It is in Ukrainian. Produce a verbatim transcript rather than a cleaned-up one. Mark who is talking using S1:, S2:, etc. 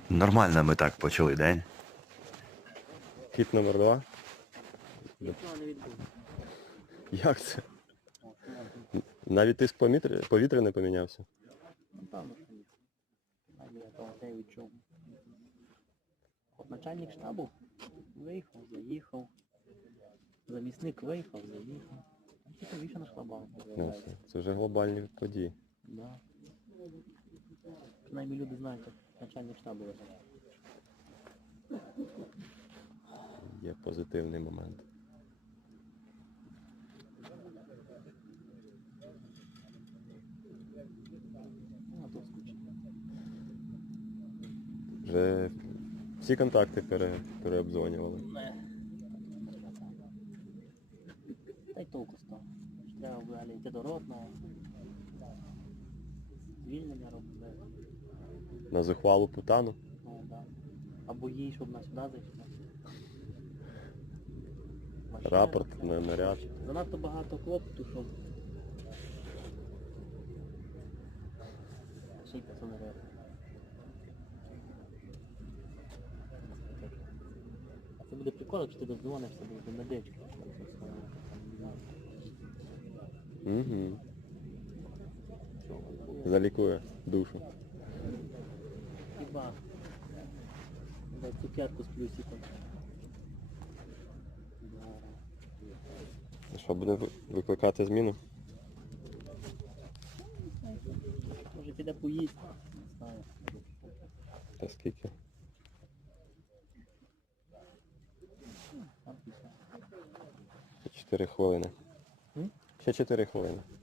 S1: Нормально ми так почали день.
S2: Хід номер два.
S3: Нічого не відбулося.
S2: Як це? Навіть тиск повітря, повітря не помінявся.
S3: Ну там що ні. Навіть я того те відчув. От начальник штабу виїхав, заїхав. Замісник виїхав, заїхав. Там тільки більше на шлагбаум.
S2: Ну, це, це вже глобальні події.
S3: Да. Принаймні люди знають, як начальник штабу виглядає.
S2: Є позитивний момент.
S3: Ну, а тут скучно.
S2: Вже всі контакти пере, переобдзвонювали.
S3: Не. Та й толку з того. Що треба взагалі йти до ротного. Звільнення робити.
S2: На зухвалу путану.
S3: Ну, да. Або їй, щоб на сюди зайшла. Машина,
S2: Рапорт
S3: це.
S2: на наряд.
S3: Занадто багато клопоту, щоб... Ще й пацани говорять. А це буде прикольно, якщо ти додзвонишся до медички.
S2: Угу. Залікує душу.
S3: Хіба. Дай цукерку з плюсиком.
S2: Що, буде ви- викликати зміну?
S3: Може піде поїсть, не знаю.
S2: Та скільки?
S3: Там після.
S2: Ще чотири хвилини.
S3: М?
S2: Ще чотири хвилини.